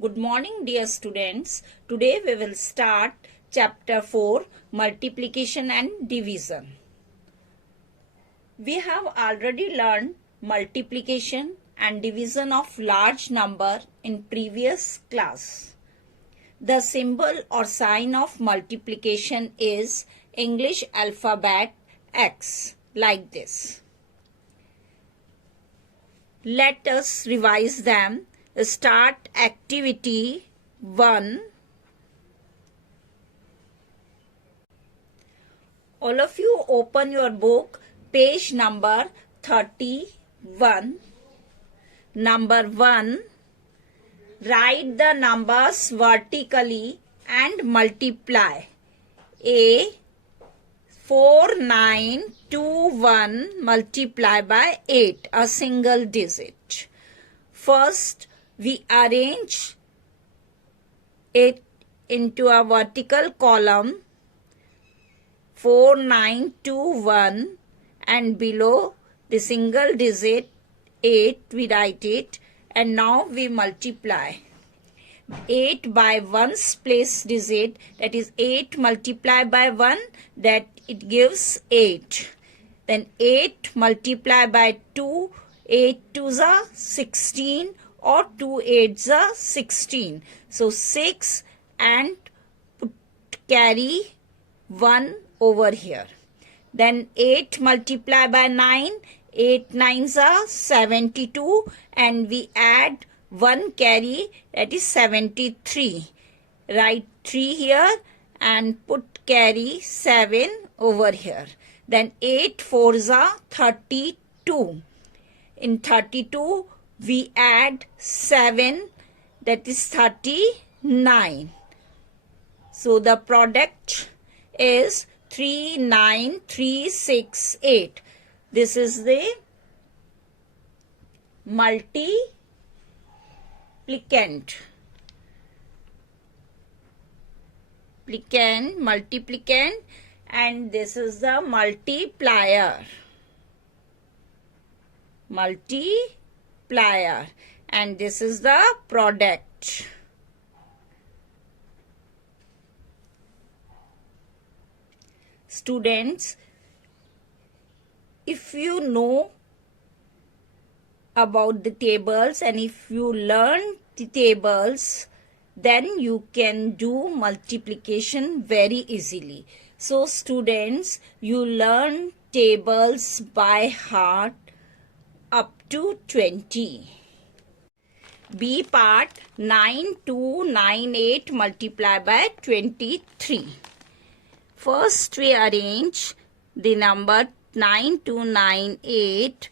Good morning, dear students. Today we will start chapter 4, multiplication and division. We have already learned multiplication and division of large number in previous class. The symbol or sign of multiplication is English alphabet X, like this. Let us revise them. Start activity 1. All of you open your book, page number 31. Number 1. Write the numbers vertically and multiply. A 4921 multiply by 8, a single digit. First, we arrange it into a vertical column 4921 and below the single digit 8 we write it, and now we multiply 8 by 1's place digit, that is 8 multiplied by 1, that it gives 8. Then 8 multiplied by 2, 8 2s are 16 or 2 8s are 16. So 6 and carry 1 over here. Then 8 multiplied by 9, 8 9s are 72, and we add 1 carry, that is 73. Write 3 here and put carry 7 over here. Then 8 4s are 32. In 32, we add 7, that is 39. So the product is 39368. This is the multiplicand, and this is the multiplier, and this is the product. Students, if you know about the tables and if you learn the tables, then you can do multiplication very easily. So students, you learn tables by heart up to 20. B part, 9298 multiplied by 23. First we arrange the number 9298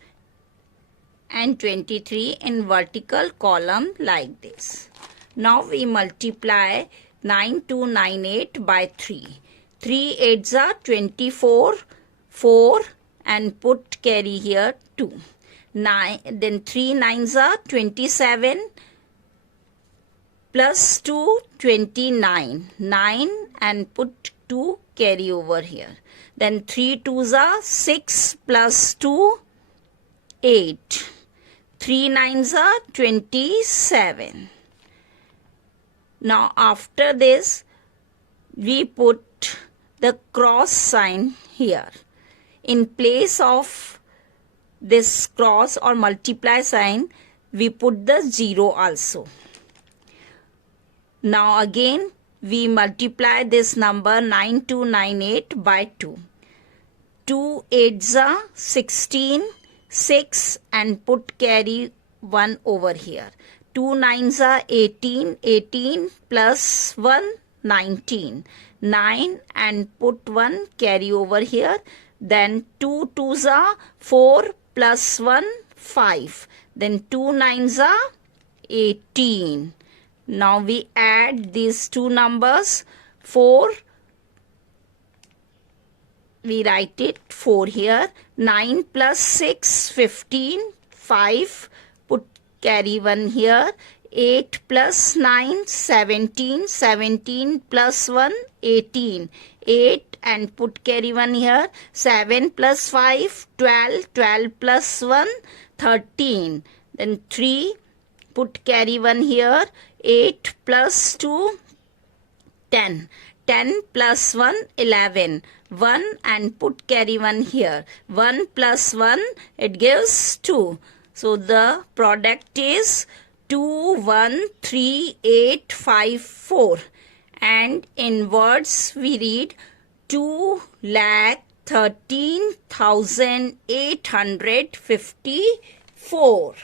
and 23 in vertical column like this. Now we multiply 9298 by 3. 3 8s are 24, 4 and put carry here 2. 9, then 3 9s are 27 plus 2 29. 9 and put 2 carry over here. Then 3 2s are 6 plus 2 8. 3 9s are 27. Now after this we put the cross sign here. In place of this cross or multiply sign, we put the 0 also. Now again we multiply this number 9298 by 2. 2 8s are 16, 6 and put carry 1 over here. 2 9s are 18, 18 plus 1 19. 9 and put 1 carry over here. Then 2 2s are 4 plus 1 5. Then 2 9s are 18. Now we add these two numbers. 4, we write it 4 here. 9 plus 6 15. 5 put carry 1 here. 8 plus 9 17. 17 plus 1 18. 8 and put carry 1 here. 7 plus 5 12. 12 plus 1 13. Then 3 put carry 1 here. 8 plus 2, 10. 10 plus 1, 11. 1 and put carry 1 here. 1 plus 1, it gives 2. So the product is 213,854. And in words we read 2,13,854.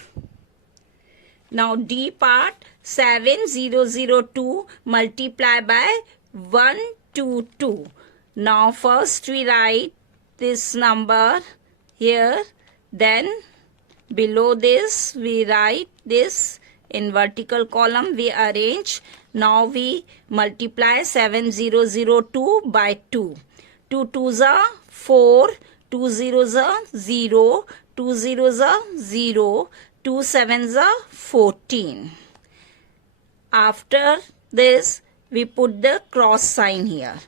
Now D part, 7002 multiply by 122. Now first we write this number here, then below this we write this in vertical column, we arrange. Now we multiply 7002 by 2. 2 2s are 4, 2 0s are 0, 2 0s are 0, 2 7s are 14. After this, we put the cross sign here.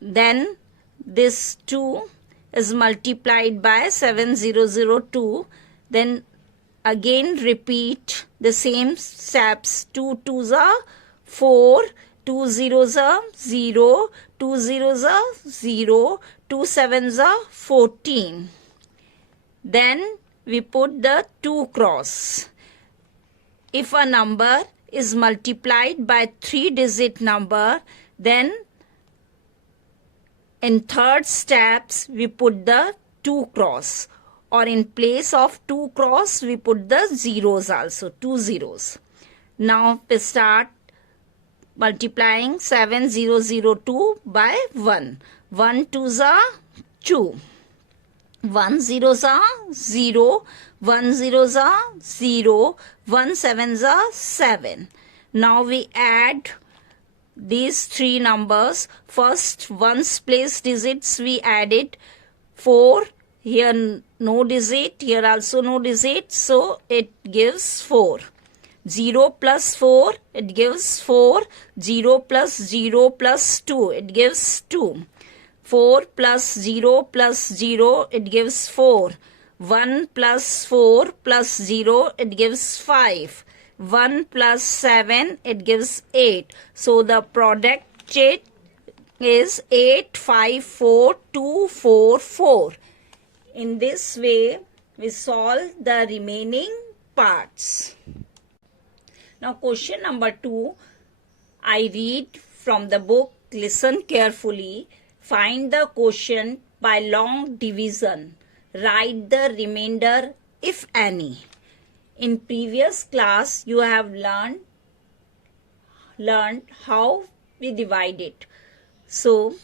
Then this 2 is multiplied by 7002. Then again repeat the same steps. 2 2s are 4, 2 0s are 0, 2 0s are 0, 2 7s are 14. Then we put the 2 cross. If a number is multiplied by 3-digit number, then in third steps we put the 2 cross, or in place of 2 cross we put the zeros also, 2 zeros. Now we start multiplying 7002 by 1. 1 2s are 2. 1 zeros are 0, 1 zeros are 0, 1 sevens are 7. Now we add these three numbers. First, ones place digits we added. 4, here no digit, here also no digit, so it gives 4. 0 plus 4, it gives 4. 0 plus 0 plus 2, it gives 2. 4 plus 0 plus 0, it gives 4. 1 plus 4 plus 0, it gives 5. 1 plus 7, it gives 8. So the product is 854244. In this way, we solve the remaining parts. Now question number 2, I read from the book, listen carefully. Find the quotient by long division. Write the remainder if any. In previous class, you have learned how we divide it. So,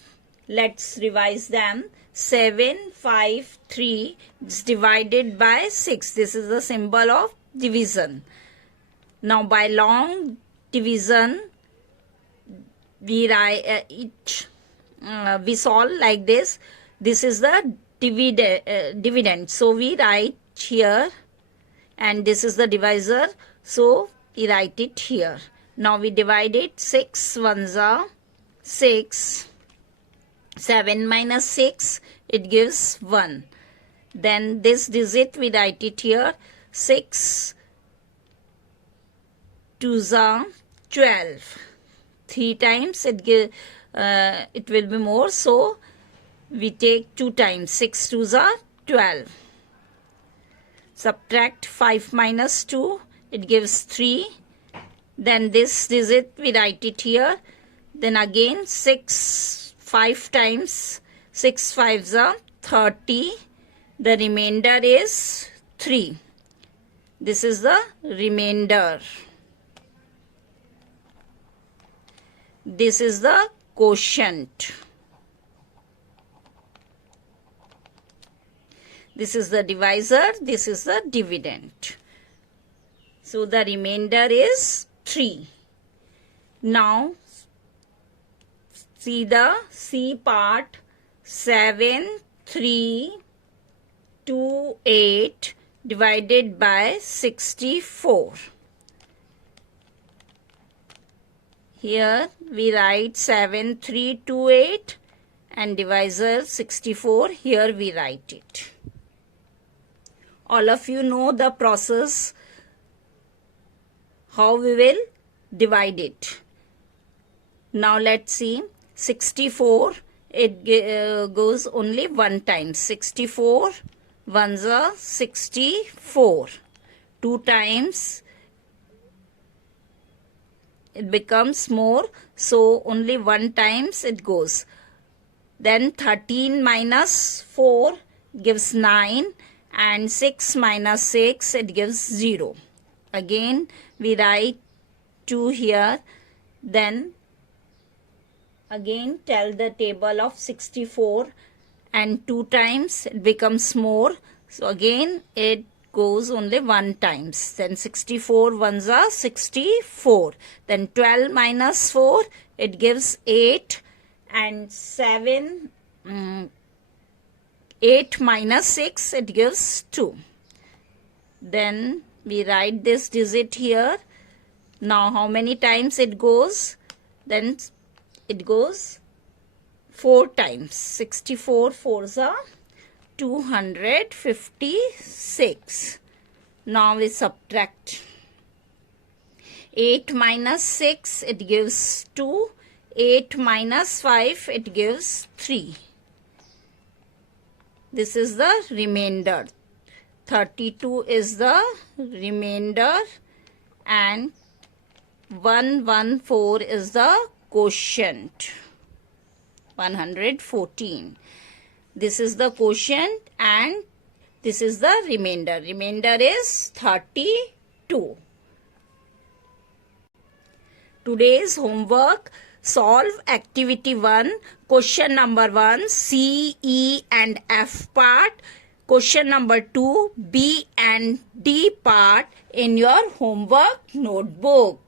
let's revise them. 7, 5, 3 is divided by 6. This is the symbol of division. Now, by long division, we solve like this. This is the dividend. So, we write here, and this is the divisor. So, we write it here. Now, we divide it. 6 ones are 6. 7 minus 6, it gives 1. Then this digit, we write it here. 6 2s are 12. 3 times it will be more. So, we take 2 times. 6 2s are 12. Subtract 5 minus 2, it gives 3. Then this digit, we write it here. Then again 6 5 times, 6 5s are 30. The remainder is 3. This is the remainder. This is the quotient. This is the divisor. This is the dividend. So the remainder is 3. Now, see the C part. 7, 3, 2, 8 divided by 64. Here we write 7, 3, 2, 8 and divisor 64. Here we write it. All of you know the process, how we will divide it. Now let's see. 64, it goes only one time. 64 ones are 64. Two times it becomes more, so only one times it goes. Then 13 minus 4 gives 9, and 6 minus 6 it gives 0. Again we write 2 here, then again tell the table of 64, and 2 times it becomes more, so again it goes only one times. Then 64 ones are 64. Then 12 minus 4 it gives 8, and 8 minus 6 it gives 2. Then we write this digit here. Now how many times it goes? Then it goes 4 times. 64 fours are 256. Now we subtract. 8 minus 6 it gives 2. 8 minus 5 it gives 3. This is the remainder. 32 is the remainder, and 114 is the quotient. 114. This is the quotient and this is the remainder. Remainder is 32. Today's homework: solve activity 1, question number 1, C, E and F part, question number 2, B and D part in your homework notebook.